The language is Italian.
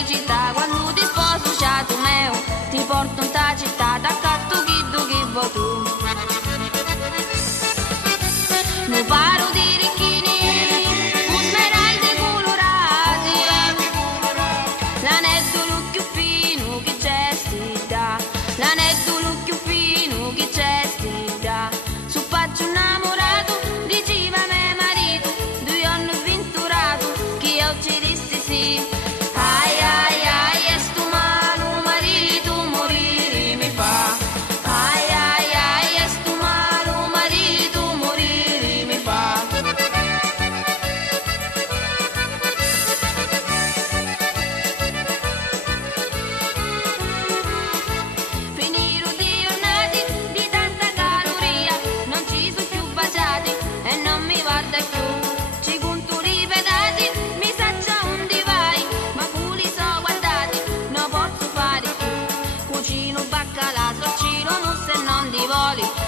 felicità quando ti sposo ciato meo, ti porto in ta città d'accatto chi vuoi tu. Mi paro di ricchini, con smeraldi colorati, l'aneddoto più fino che c'è sti da, l'aneddoto più fino che c'è sti da. Su faccio innamorato, diceva me marito, 2 anni avventurato, che oggi dissi sì. Ai ai ai, e sto malo marito morire mi fa. Ai ai ai, e sto malo marito morire mi fa. Finiro di giornate di tanta caloria, non ci sono più baciati e non mi guarda più. Ci conto ripetati, mi sa già onde vai, ma culi so guardati, non posso fare più. Cucino baccalà, soccino musse e non di voli.